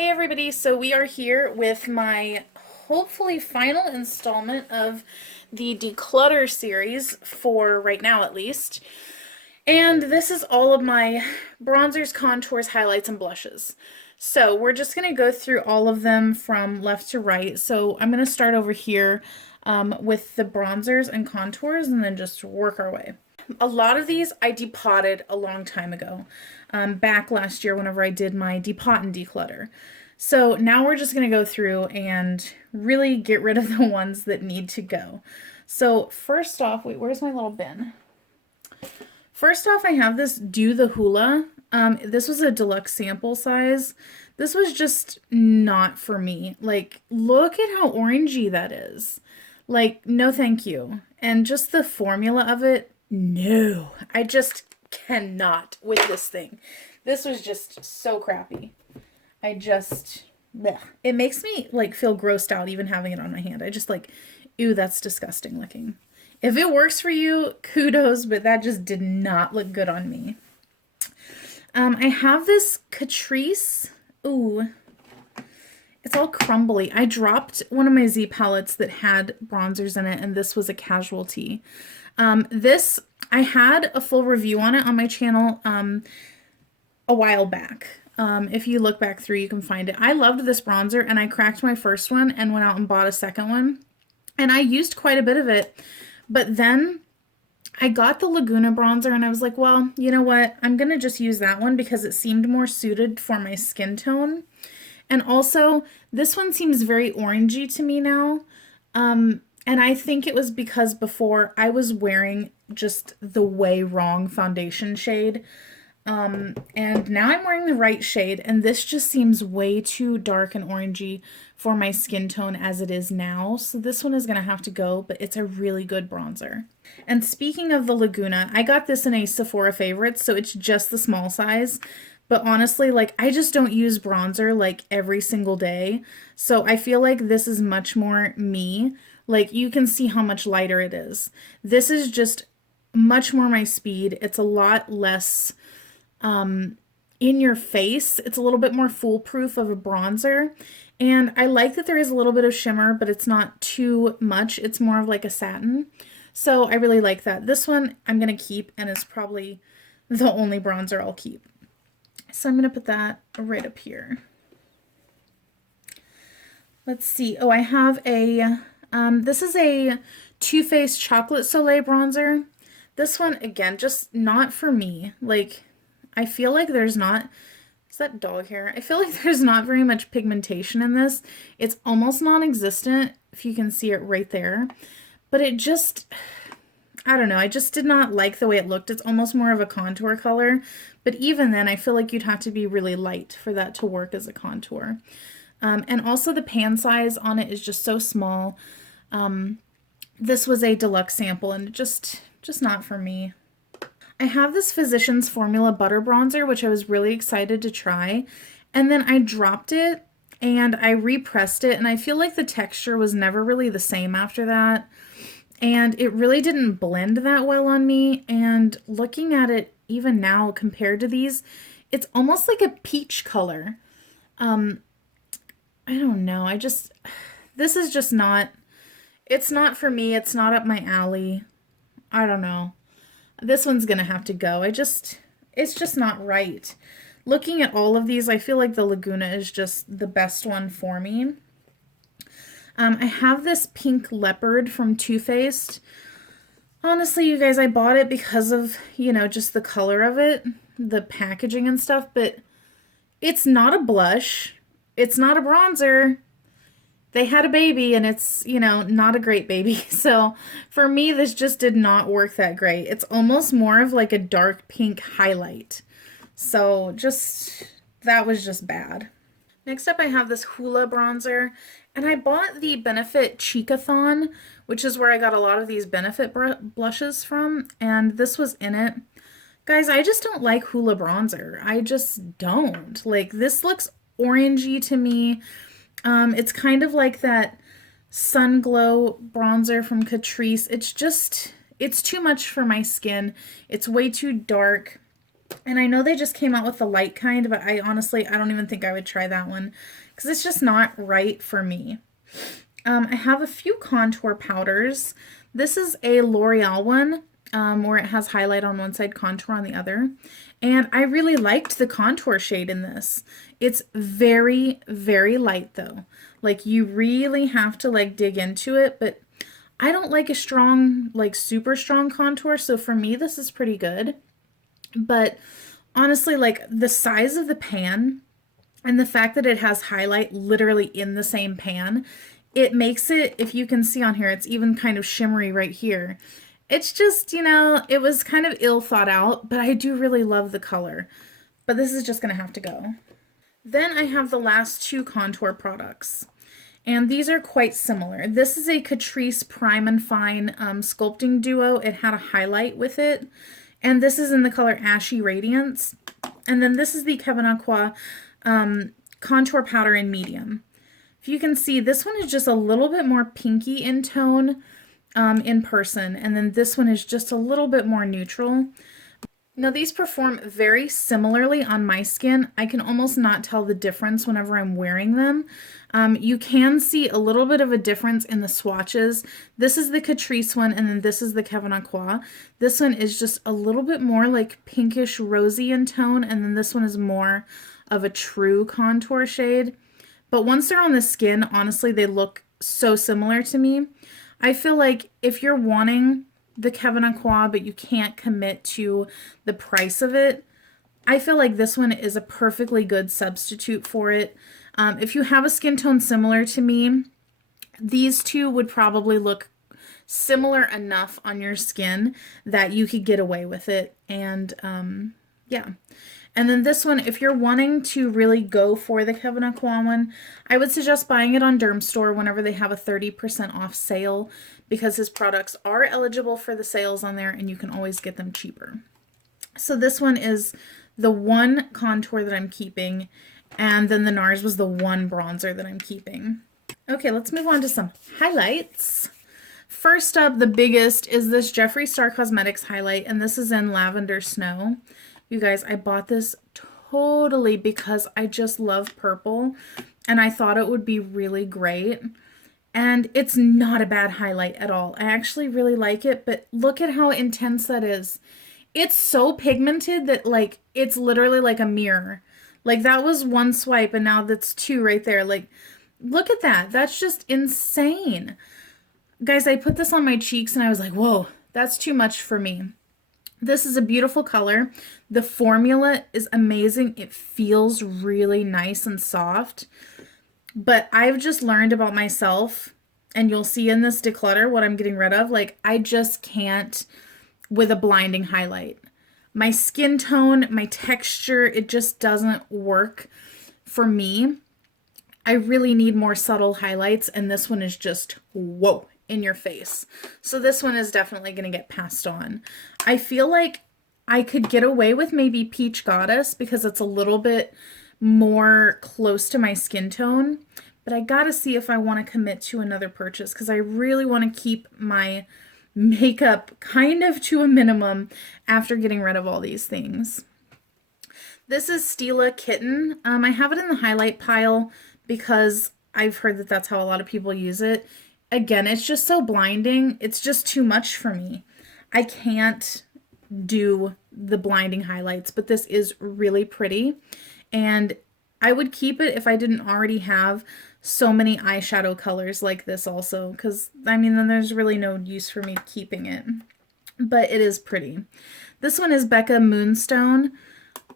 Hey everybody, so we are here with my hopefully final installment of the Declutter series for right now at least. And this is all of my bronzers, contours, highlights, and blushes. So we're just going to go through all of them from left to right. So I'm going to start over here with the bronzers and contours and then just work our way. A lot of these I depotted a long time ago, back last year whenever I did my depot and declutter. So now we're just going to go through and really get rid of the ones that need to go. So first off, wait, where's my little bin? First off, I have this Do the Hoola. This was a deluxe sample size. This was just not for me. Like, look at how orangey that is. Like, no thank you. And just the formula of it, no. I just cannot with this thing. This was just so crappy. I just, bleh. It makes me like feel grossed out even having it on my hand. I just like, ew, that's disgusting looking. If it works for you, kudos, but that just did not look good on me. I have this Catrice. Ooh, it's all crumbly. I dropped one of my Z palettes that had bronzers in it, and this was a casualty. This, I had a full review on it on my channel a while back. If you look back through, you can find it. I loved this bronzer, and I cracked my first one and went out and bought a second one. And I used quite a bit of it. But then I got the Laguna bronzer, and I was like, well, you know what? I'm going to just use that one because it seemed more suited for my skin tone. And also, this one seems very orangey to me now. And I think it was because before I was wearing just the way wrong foundation shade. And now I'm wearing the right shade, and this just seems way too dark and orangey for my skin tone as it is now. So this one is going to have to go, but it's a really good bronzer. And speaking of the Laguna, I got this in a Sephora Favorites, so it's just the small size. But honestly, like, I just don't use bronzer like every single day. So I feel like this is much more me. Like, you can see how much lighter it is. This is just much more my speed. It's a lot less in your face. It's a little bit more foolproof of a bronzer. And I like that there is a little bit of shimmer, but it's not too much. It's more of like a satin. So I really like that. This one I'm going to keep, and it's probably the only bronzer I'll keep. So I'm going to put that right up here. Let's see. Oh, I have a, this is a Too Faced Chocolate Soleil bronzer. This one, again, just not for me. Like, I feel like there's not, is that dog hair? I feel like there's not very much pigmentation in this. It's almost non-existent, if you can see it right there. But it just, I don't know, I just did not like the way it looked. It's almost more of a contour color. But even then, I feel like you'd have to be really light for that to work as a contour. And also the pan size on it is just so small. This was a deluxe sample, and just not for me. I have this Physicians Formula Butter Bronzer, which I was really excited to try. And then I dropped it and I repressed it, and I feel like the texture was never really the same after that. And it really didn't blend that well on me. And looking at it even now compared to these, it's almost like a peach color. I don't know. This is just not, it's not for me. It's not up my alley. I don't know. This one's gonna have to go. It's just not right. Looking at all of these, I feel like the Laguna is just the best one for me. I have this pink leopard from Too Faced. Honestly, you guys, I bought it because of, you know, just the color of it, the packaging and stuff, but it's not a blush. It's not a bronzer. They had a baby, and it's, you know, not a great baby. So for me, this just did not work that great. It's almost more of like a dark pink highlight. So just, that was just bad. Next up, I have this Hoola bronzer, and I bought the Benefit Cheekathon, which is where I got a lot of these Benefit blushes from, and this was in it. Guys, I just don't like Hoola bronzer. I just don't. Like, this looks orangey to me. It's kind of like that Sun Glow bronzer from Catrice. It's too much for my skin. It's way too dark. And I know they just came out with the light kind, but I honestly, I don't even think I would try that one because it's just not right for me. I have a few contour powders. This is a L'Oreal one where it has highlight on one side, contour on the other. And I really liked the contour shade in this. It's very, very light though. Like you really have to like dig into it, but I don't like a strong, like super strong contour. So for me, this is pretty good. But honestly, like the size of the pan and the fact that it has highlight literally in the same pan, it makes it, if you can see on here, it's even kind of shimmery right here. It's just, you know, it was kind of ill thought out, but I do really love the color. But this is just going to have to go. Then I have the last two contour products. And these are quite similar. This is a Catrice Prime and Fine sculpting duo. It had a highlight with it. And this is in the color Ashy Radiance. And then this is the Kevin Aqua contour powder in medium. If you can see, this one is just a little bit more pinky in tone in person. And then this one is just a little bit more neutral. Now these perform very similarly on my skin. I can almost not tell the difference whenever I'm wearing them. You can see a little bit of a difference in the swatches. This is the Catrice one, and then this is the Kevin Aqua. This one is just a little bit more like pinkish rosy in tone, and then this one is more of a true contour shade. But once they're on the skin, honestly, they look so similar to me. I feel like if you're wanting the Kevin Aqua, but you can't commit to the price of it, I feel like this one is a perfectly good substitute for it. If you have a skin tone similar to me, these two would probably look similar enough on your skin that you could get away with it. And yeah. And then this one, if you're wanting to really go for the Kevin Aqua one, I would suggest buying it on Dermstore whenever they have a 30% off sale, because his products are eligible for the sales on there and you can always get them cheaper. So this one is the one contour that I'm keeping, and then the NARS was the one bronzer that I'm keeping. Okay, let's move on to some highlights. First up, the biggest is this Jeffree Star Cosmetics highlight, and this is in Lavender Snow. You guys, I bought this totally because I just love purple and I thought it would be really great. And it's not a bad highlight at all. I actually really like it, but look at how intense that is. It's so pigmented that like it's literally like a mirror. Like that was one swipe and now that's two right there. Like look at that. That's just insane. Guys, I put this on my cheeks and I was like, whoa, that's too much for me. This is a beautiful color. The formula is amazing. It feels really nice and soft. But I've just learned about myself, and you'll see in this declutter what I'm getting rid of. Like, I just can't with a blinding highlight. My skin tone, my texture, it just doesn't work for me. I really need more subtle highlights, and this one is just, whoa, in your face. So this one is definitely going to get passed on. I feel like I could get away with maybe Peach Goddess because it's a little bit more close to my skin tone, but I gotta see if I want to commit to another purchase because I really want to keep my makeup kind of to a minimum after getting rid of all these things. This is Stila Kitten. I have it in the highlight pile because I've heard that that's how a lot of people use it. Again, it's just so blinding. It's just too much for me. I can't do the blinding highlights, but this is really pretty. And I would keep it if I didn't already have so many eyeshadow colors like this also, because I mean, then there's really no use for me keeping it. But it is pretty. This one is Becca Moonstone.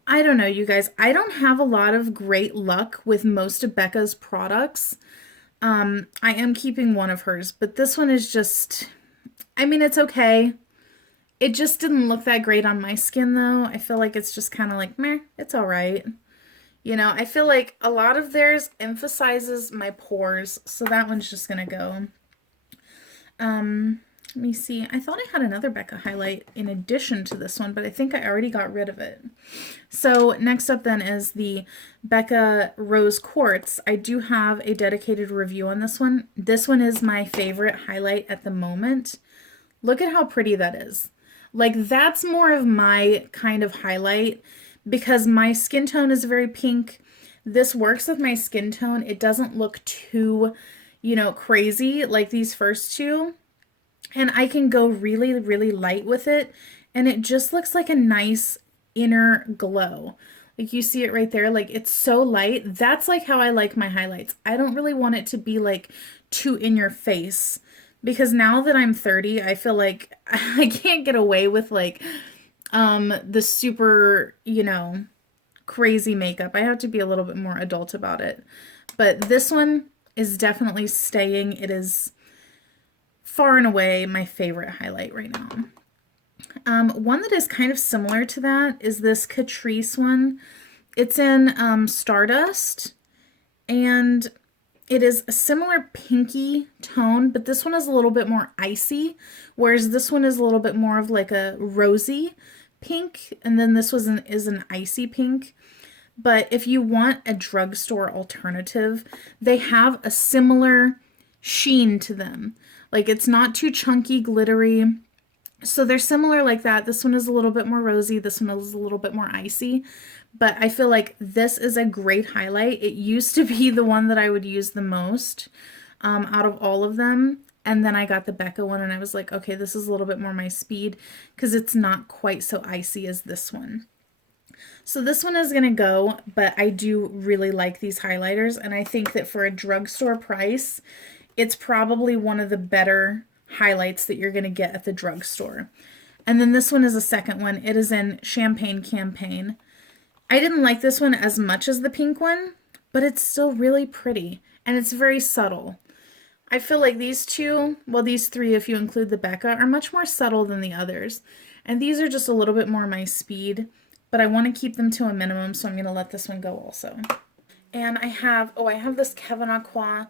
I don't know, you guys. I don't have a lot of great luck with most of Becca's products. I am keeping one of hers, but this one is just, I mean, it's okay. It just didn't look that great on my skin, though. I feel like it's just kind of like, meh, it's all right. You know, I feel like a lot of theirs emphasizes my pores, so that one's just gonna go. Let me see. I thought I had another Becca highlight in addition to this one, but I think I already got rid of it. So next up then is the Becca Rose Quartz. I do have a dedicated review on this one. This one is my favorite highlight at the moment. Look at how pretty that is. Like that's more of my kind of highlight because my skin tone is very pink. This works with my skin tone. It doesn't look too, crazy like these first two. And I can go really, really light with it. And it just looks like a nice inner glow. Like you see it right there. Like it's so light. That's like how I like my highlights. I don't really want it to be like too in your face because now that I'm 30, I feel like I can't get away with like the super, crazy makeup. I have to be a little bit more adult about it. But this one is definitely staying. It is far and away my favorite highlight right now. One that is kind of similar to that is this Catrice one. It's in Stardust, and it is a similar pinky tone, but this one is a little bit more icy, whereas this one is a little bit more of like a rosy pink, and then this is an icy pink. But if you want a drugstore alternative, they have a similar sheen to them. Like it's not too chunky, glittery. So they're similar like that. This one is a little bit more rosy. This one is a little bit more icy. But I feel like this is a great highlight. It used to be the one that I would use the most out of all of them. And then I got the Becca one and I was like, okay, this is a little bit more my speed because it's not quite so icy as this one. So this one is going to go, but I do really like these highlighters. And I think that for a drugstore price, it's probably one of the better highlights that you're going to get at the drugstore. And then this one is a second one. It is in Champagne Campaign. I didn't like this one as much as the pink one, but it's still really pretty and it's very subtle. I feel like these two, well, these three, if you include the Becca, are much more subtle than the others. And these are just a little bit more my speed, but I want to keep them to a minimum, so I'm going to let this one go also. And I have this Kevyn Aucoin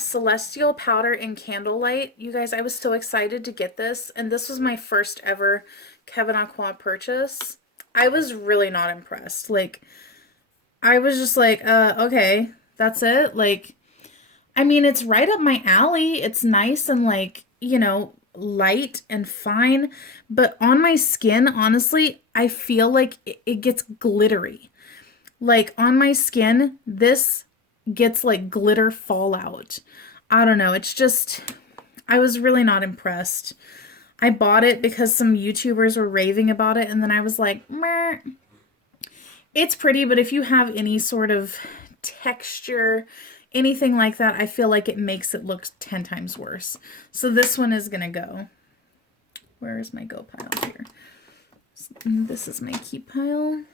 Celestial Powder in Candlelight. You guys, I was so excited to get this, and this was my first ever Kevyn Aucoin purchase. I was really not impressed. Like, I was just like, okay, that's it. Like, I mean, it's right up my alley. It's nice and like, light and fine. But on my skin, honestly, I feel like it gets glittery. Like on my skin, this gets like glitter fallout. I don't know. It's just, I was really not impressed. I bought it because some YouTubers were raving about it. And then I was like, meh. It's pretty, but if you have any sort of texture, anything like that, I feel like it makes it look 10 times worse. So this one is going to go. Where is my go pile here? This is my keep pile.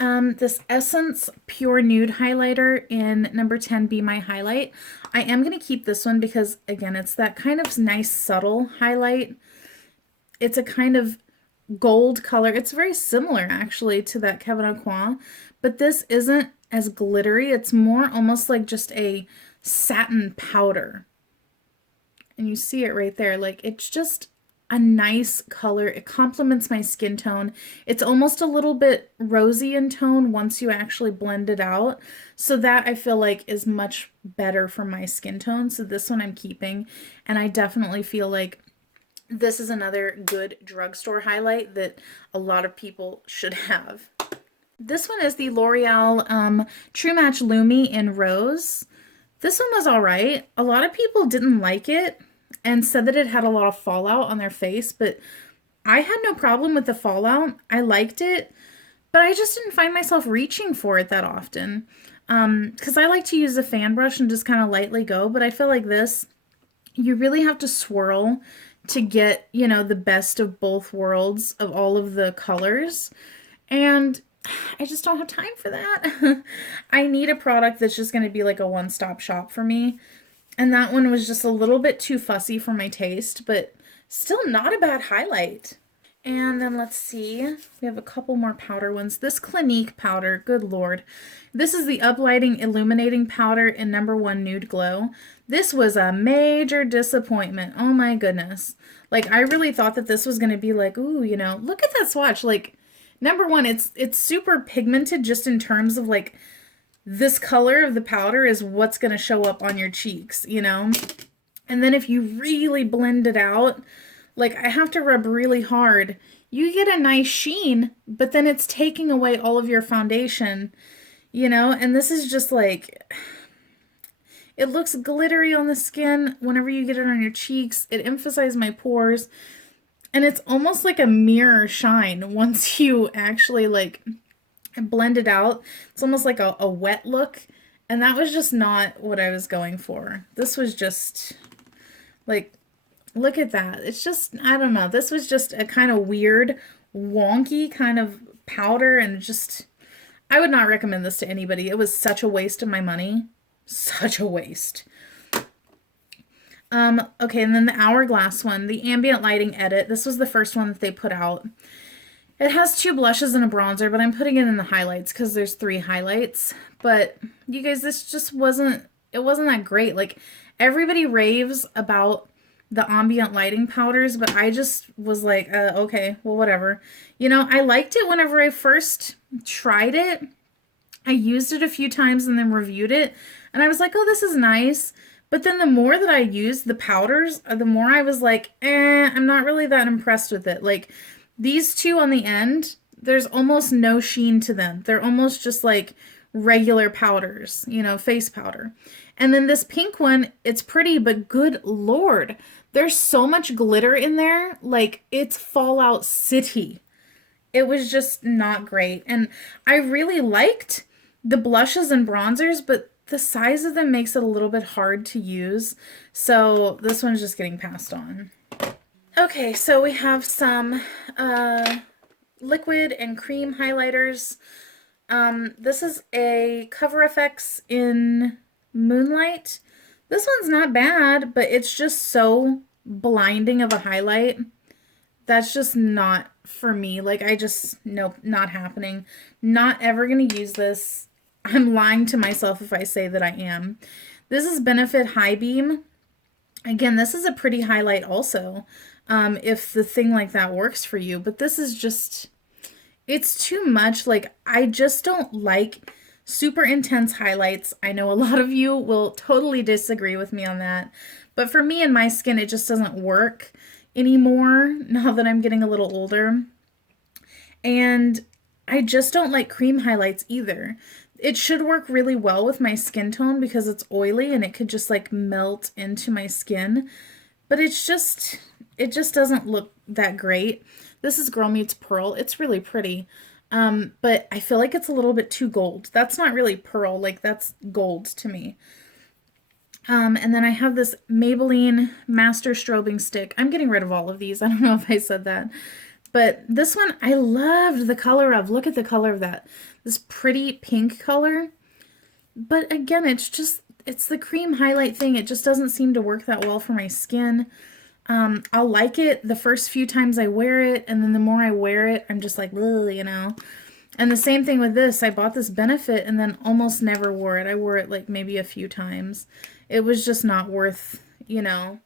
This Essence Pure Nude Highlighter in number 10, Be My Highlight. I am going to keep this one because, again, it's that kind of nice, subtle highlight. It's a kind of gold color. It's very similar, actually, to that Kevyn Aucoin, but this isn't as glittery. It's more almost like just a satin powder. And you see it right there. Like, it's just a nice color. It complements my skin tone. It's almost a little bit rosy in tone once you actually blend it out. So that I feel like is much better for my skin tone. So this one I'm keeping. And I definitely feel like this is another good drugstore highlight that a lot of people should have. This one is the L'Oreal True Match Lumi in Rose. This one was all right. A lot of people didn't like it and said that it had a lot of fallout on their face, but I had no problem with the fallout. I liked it, but I just didn't find myself reaching for it that often because I like to use a fan brush and just kind of lightly go, but I feel like this, you really have to swirl to get, the best of both worlds of all of the colors. And I just don't have time for that. I need a product that's just going to be like a one-stop shop for me. And that one was just a little bit too fussy for my taste, but still not a bad highlight. And then let's see, we have a couple more powder ones. This Clinique powder, good lord. This is the Uplighting Illuminating Powder in number 1 Nude Glow. This was a major disappointment. Oh my goodness. Like, I really thought that this was going to be like, ooh, look at that swatch. Like, number one, it's super pigmented just in terms of like, this color of the powder is what's going to show up on your cheeks, And then if you really blend it out, Like I have to rub really hard. You get a nice sheen, but then it's taking away all of your foundation, you know? And this is just like, it looks glittery on the skin whenever you get it on your cheeks. It emphasizes my pores. And it's almost like a mirror shine once you actually like blend it out. It's almost like a wet look. And that was just not what I was going for. This was just like, look at that. It's just, I don't know. This was just a kind of weird, wonky kind of powder and just, I would not recommend this to anybody. It was such a waste of my money. Such a waste. Okay, and then the Hourglass one, the Ambient Lighting Edit. This was the first one that they put out. It has 2 blushes and a bronzer, but I'm putting it in the highlights because there's 3 highlights. But you guys, this just wasn't, it wasn't that great. Like, everybody raves about the ambient lighting powders, but I just was like, okay, well, whatever. You know, I liked it whenever I first tried it. I used it a few times and then reviewed it, and I was like, oh, this is nice. But then the more that I used the powders, the more I was like, I'm not really that impressed with it. Like, these 2 on the end, there's almost no sheen to them. They're almost just like regular powders, you know, face powder. And then this pink one, it's pretty, but good Lord, there's so much glitter in there. Like, it's Fallout City. It was just not great. And I really liked the blushes and bronzers, but the size of them makes it a little bit hard to use. So this one's just getting passed on. Okay, so we have some liquid and cream highlighters. This is a Cover FX in Moonlight. This one's not bad, but it's just so blinding of a highlight. That's just not for me. Like, I just, nope, not happening. Not ever going to use this. I'm lying to myself if I say that I am. This is Benefit High Beam. Again, this is a pretty highlight also, if the thing like that works for you. But this is just, it's too much. Like, I just don't like super intense highlights. I know a lot of you will totally disagree with me on that. But for me and my skin, it just doesn't work anymore now that I'm getting a little older. And I just don't like cream highlights either. It should work really well with my skin tone because it's oily and it could just like melt into my skin. But it's just, it just doesn't look that great. This is Girl Meets Pearl. It's really pretty. But I feel like it's a little bit too gold. That's not really pearl, like that's gold to me. And then I have this Maybelline Master Strobing Stick. I'm getting rid of all of these. I don't know if I said that. But this one, I loved the color of. Look at the color of that. This pretty pink color. But again, it's just, it's the cream highlight thing. It just doesn't seem to work that well for my skin. I'll like it the first few times I wear it. And then the more I wear it, I'm just like, ugh, you know. And the same thing with this. I bought this Benefit and then almost never wore it. I wore it like maybe a few times. It was just not worth, you know,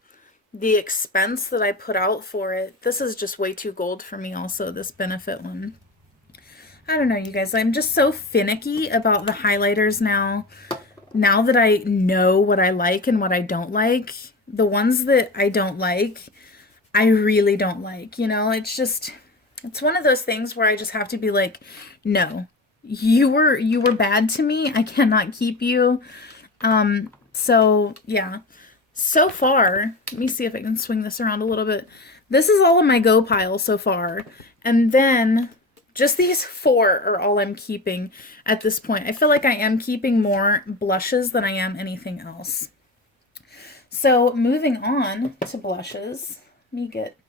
the expense that I put out for it. This is just way too gold for me also, this Benefit one. I don't know, you guys. I'm just so finicky about the highlighters now. Now that I know what I like and what I don't like, the ones that I don't like, I really don't like. You know, it's just, it's one of those things where I just have to be like, no, you were bad to me. I cannot keep you. So yeah. So far, let me see if I can swing this around a little bit. This is all in my go pile so far. And then just these 4 are all I'm keeping at this point. I feel like I am keeping more blushes than I am anything else. So moving on to blushes, let me get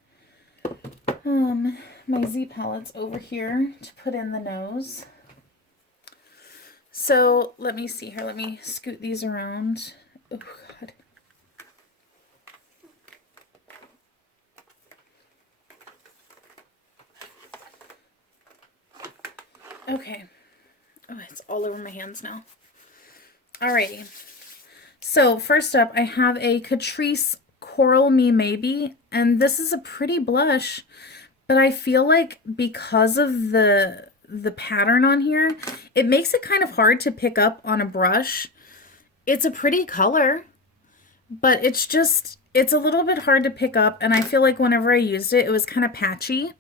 my Z palettes over here to put in the nose. So let me see here. Let me scoot these around. Oh, God. Okay. Oh, it's all over my hands now. Alrighty. So first up, I have a Catrice Coral Me Maybe, and this is a pretty blush, but I feel like because of the pattern on here, it makes it kind of hard to pick up on a brush. It's a pretty color, but it's just, It's a little bit hard to pick up, and I feel like whenever I used it, it was kind of patchy.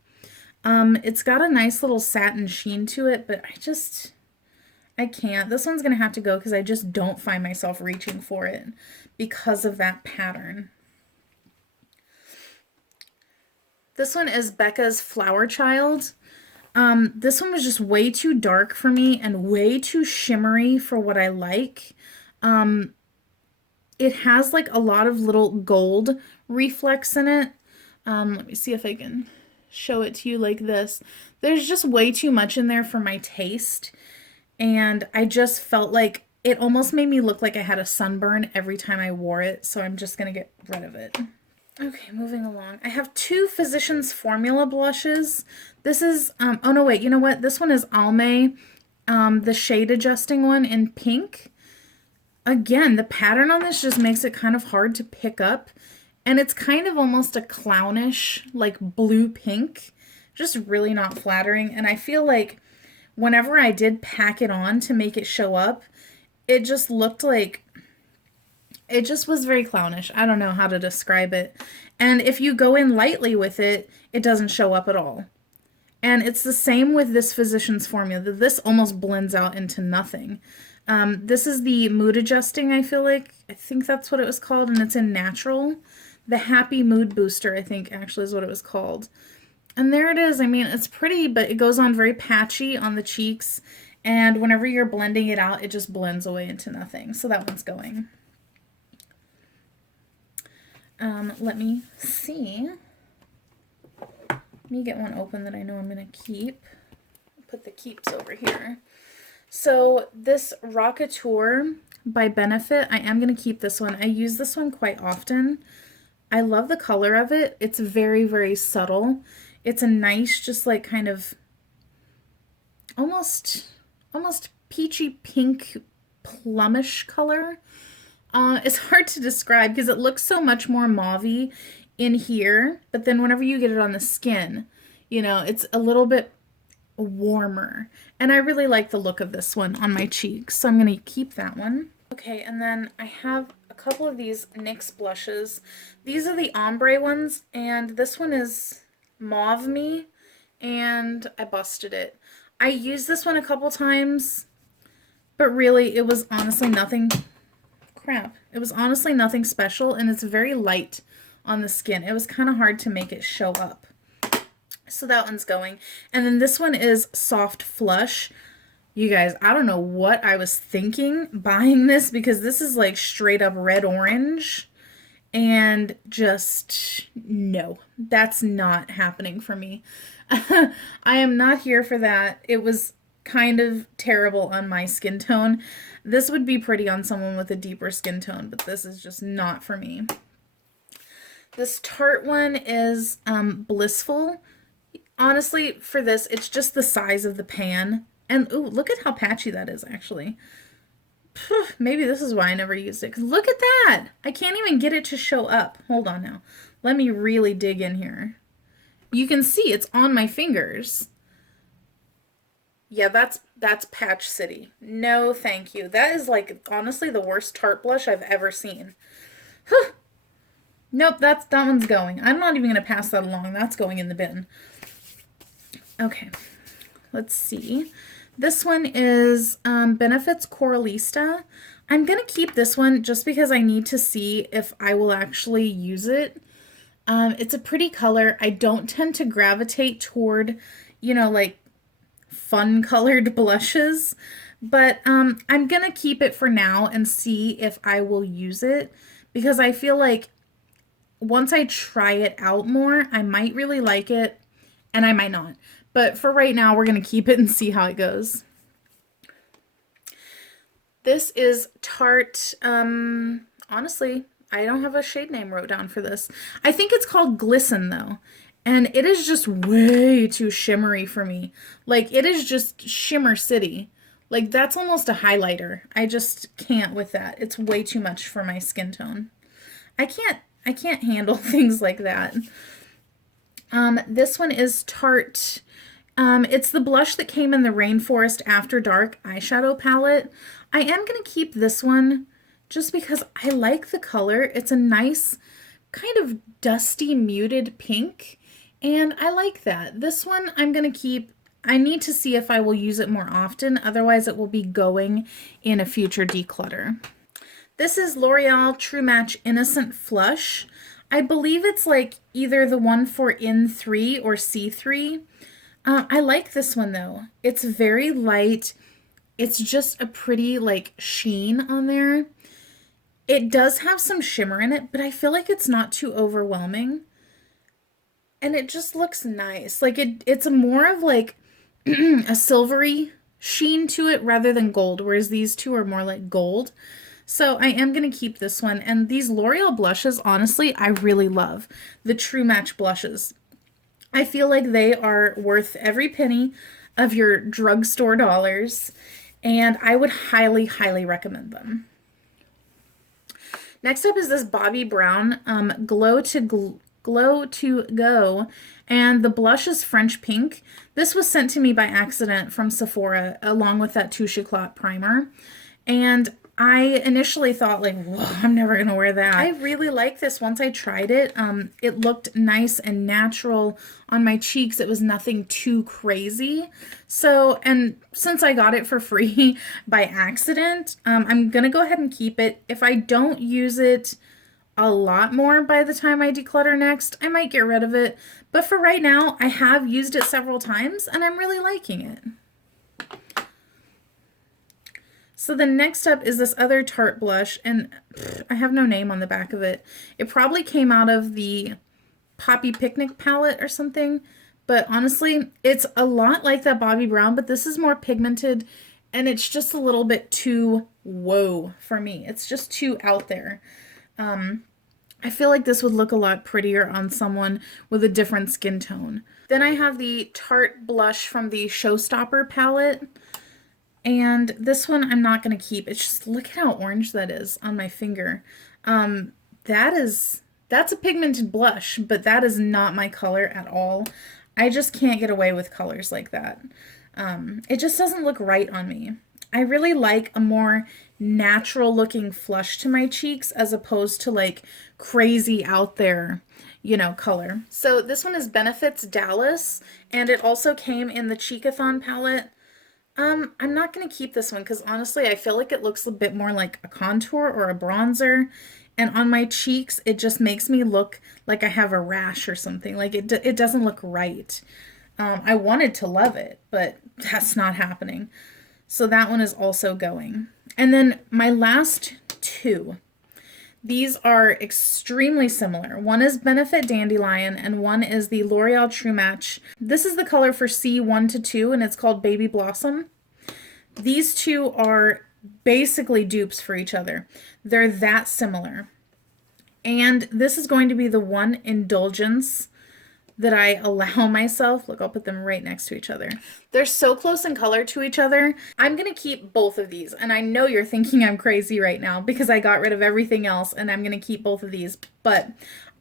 It's got a nice little satin sheen to it, but I can't. This one's going to have to go because I just don't find myself reaching for it because of that pattern. This one is Becca's Flower Child. This one was just way too dark for me and way too shimmery for what I like. It has like a lot of little gold reflex in it. Let me see if I can show it to you like this. There's just way too much in there for my taste. And I just felt like it almost made me look like I had a sunburn every time I wore it. So I'm just going to get rid of it. Okay, moving along. I have two Physicians Formula blushes. This is, oh no, wait, you know what? This one is Almay, the shade adjusting one in pink. Again, the pattern on this just makes it kind of hard to pick up. And it's kind of almost a clownish, like blue pink. Just really not flattering. And I feel like whenever I did pack it on to make it show up, it just looked like, it just was very clownish. I don't know how to describe it. And if you go in lightly with it, it doesn't show up at all. And it's the same with this Physicians Formula. This almost blends out into nothing. This is the Mood Adjusting, I feel like. I think that's what it was called, and it's in Natural. The Happy Mood Booster, I think, actually is what it was called. And there it is. I mean, it's pretty, but it goes on very patchy on the cheeks. And whenever you're blending it out, it just blends away into nothing. So that one's going. Let me see. Let me get one open that I know I'm going to keep. Put the keeps over here. So this Rocketeur by Benefit, I am going to keep this one. I use this one quite often. I love the color of it. It's very, very subtle. It's a nice, just like kind of almost peachy pink plumish color. It's hard to describe because it looks so much more mauve-y in here, but then whenever you get it on the skin, you know, it's a little bit warmer. And I really like the look of this one on my cheeks, so I'm going to keep that one. Okay, and then I have a couple of these NYX blushes. These are the ombre ones, and this one is Mauve Me, and I busted it. I used this one a couple times, but really it was honestly nothing. Crap. It was honestly nothing special, and it's very light on the skin. It was kind of hard to make it show up. So that one's going. And then this one is Soft Flush. You guys, I don't know what I was thinking buying this because this is like straight up red orange. And just, no, that's not happening for me. I am not here for that. It was kind of terrible on my skin tone. This would be pretty on someone with a deeper skin tone, but this is just not for me. This Tarte one is Blissful. Honestly, for this, it's just the size of the pan. And ooh, look at how patchy that is, actually. Maybe this is why I never used it. 'Cause look at that! I can't even get it to show up. Hold on now. Let me really dig in here. You can see it's on my fingers. Yeah, that's Patch City. No, thank you. That is like honestly the worst Tarte blush I've ever seen. Nope, that one's going. I'm not even going to pass that along. That's going in the bin. Okay, let's see. This one is Benefit's Coralista. I'm going to keep this one just because I need to see if I will actually use it. It's a pretty color. I don't tend to gravitate toward, you know, like fun colored blushes, but I'm going to keep it for now and see if I will use it because I feel like once I try it out more, I might really like it and I might not. But for right now, we're going to keep it and see how it goes. This is Tarte, honestly, I don't have a shade name wrote down for this. I think it's called Glisten, though. And it is just way too shimmery for me. Like, it is just Shimmer City. Like, that's almost a highlighter. I just can't with that. It's way too much for my skin tone. I can't handle things like that. This one is Tarte. It's the blush that came in the Rainforest After Dark eyeshadow palette. I am going to keep this one just because I like the color. It's a nice kind of dusty muted pink, and I like that. This one I'm going to keep. I need to see if I will use it more often, otherwise it will be going in a future declutter. This is L'Oreal True Match Innocent Flush. I believe it's like either the one for N3 or C3. I like this one though. It's very light. It's just a pretty like sheen on there. It does have some shimmer in it, but I feel like it's not too overwhelming. And it just looks nice. Like it's a more of like a silvery sheen to it rather than gold, whereas these two are more like gold. So I am going to keep this one. And these L'Oreal blushes, honestly, I really love. The True Match blushes. I feel like they are worth every penny of your drugstore dollars. And I would highly, highly recommend them. Next up is this Bobbi Brown Glow to Go, and the blush is French Pink. This was sent to me by accident from Sephora along with that Touche Éclat primer, and I initially thought like, whoa, I'm never gonna wear that. I really like this. Once I tried it, it looked nice and natural on my cheeks. It was nothing too crazy. So, and since I got it for free by accident, I'm gonna go ahead and keep it. If I don't use it a lot more by the time I declutter next, I might get rid of it. But for right now, I have used it several times and I'm really liking it. So the next up is this other Tarte blush, and I have no name on the back of it. It probably came out of the Poppy Picnic palette or something, but honestly, it's a lot like that Bobbi Brown, but this is more pigmented, and it's just a little bit too whoa for me. It's just too out there. I feel like this would look a lot prettier on someone with a different skin tone. Then I have the Tarte blush from the Showstopper palette. And this one I'm not going to keep. It's just, look at how orange that is on my finger. That's a pigmented blush, but that is not my color at all. I just can't get away with colors like that. It just doesn't look right on me. I really like a more natural looking flush to my cheeks as opposed to like crazy out there, you know, color. So this one is Benefits Dallas, and it also came in the Cheekathon palette. I'm not going to keep this one because honestly, I feel like it looks a bit more like a contour or a bronzer. And on my cheeks, it just makes me look like I have a rash or something. Like it doesn't look right. I wanted to love it, but that's not happening. So that one is also going. And then my last two. These are extremely similar. One is Benefit Dandelion and one is the L'Oreal True Match. This is the color for C1 to 2 and it's called Baby Blossom. These two are basically dupes for each other. They're that similar. And this is going to be the one indulgence that I allow myself. Look, I'll put them right next to each other. They're so close in color to each other. I'm going to keep both of these. And I know you're thinking I'm crazy right now because I got rid of everything else and I'm going to keep both of these. But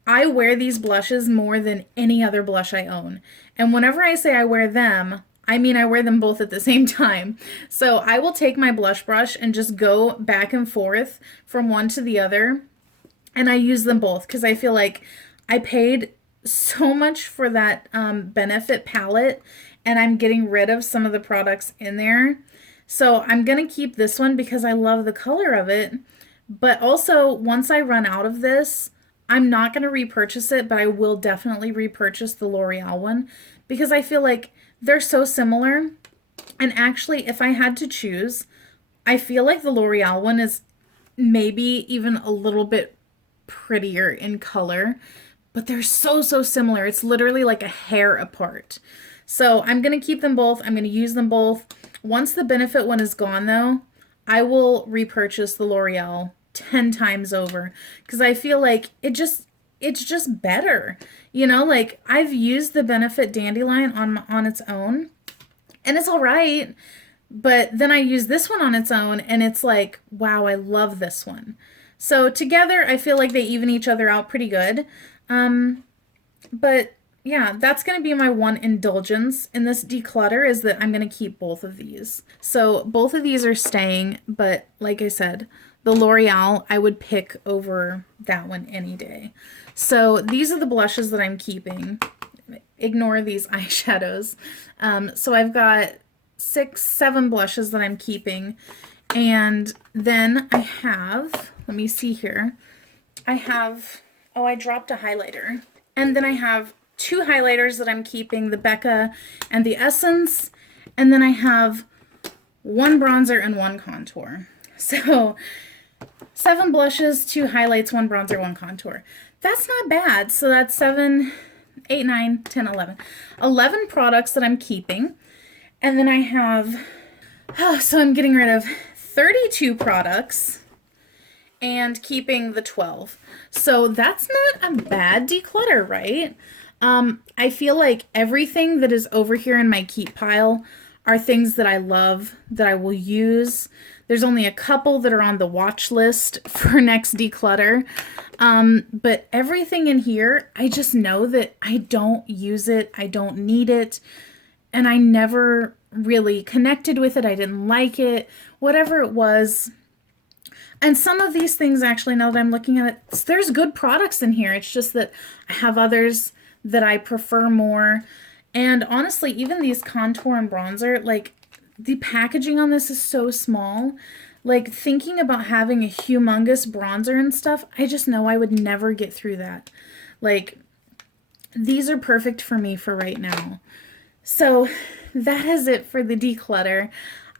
I wear these blushes more than any other blush I own. And whenever I say I wear them, I mean I wear them both at the same time. So I will take my blush brush and just go back and forth from one to the other. And I use them both because I feel like I paid so much for that Benefit palette and I'm getting rid of some of the products in there. So I'm going to keep this one because I love the color of it. But also, once I run out of this, I'm not going to repurchase it, but I will definitely repurchase the L'Oreal one because I feel like they're so similar. And actually, if I had to choose, I feel like the L'Oreal one is maybe even a little bit prettier in color, but they're so similar. It's literally like a hair apart. So I'm going to keep them both. I'm going to use them both. Once the Benefit one is gone though, I will repurchase the L'Oreal 10 times over because I feel like it's just better. You know, like I've used the Benefit Dandelion on its own and it's all right, but then I use this one on its own and it's like, wow, I love this one. So together I feel like they even each other out pretty good. But yeah, that's going to be my one indulgence in this declutter is that I'm going to keep both of these. So both of these are staying, but like I said, the L'Oreal I would pick over that one any day. So these are the blushes that I'm keeping. Ignore these eyeshadows. So I've got 6, 7 blushes that I'm keeping. And then I have, let me see here. I have, oh, I dropped a highlighter. And then I have 2 highlighters that I'm keeping, the Becca and the Essence. And then I have 1 bronzer and 1 contour. So 7 blushes, 2 highlights, 1 bronzer, 1 contour. That's not bad. So that's 7, 8, 9, 10, 11. 11 products that I'm keeping. And then I have, so I'm getting rid of 32 products and keeping the 12. So that's not a bad declutter, right? I feel like everything that is over here in my keep pile are things that I love, that I will use. There's only a couple that are on the watch list for next declutter. But everything in here, I just know that I don't use it. I don't need it. And I never really connected with it. I didn't like it, whatever it was. And some of these things, actually, now that I'm looking at it, there's good products in here. It's just that I have others that I prefer more. And honestly, even these contour and bronzer, like the packaging on this is so small. Like thinking about having a humongous bronzer and stuff, I just know I would never get through that. Like these are perfect for me for right now. So that is it for the declutter.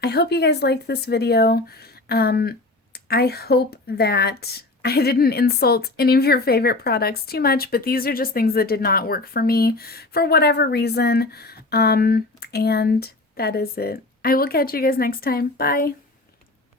I hope you guys liked this video. I hope that I didn't insult any of your favorite products too much, but these are just things that did not work for me for whatever reason. And that is it. I will catch you guys next time. Bye.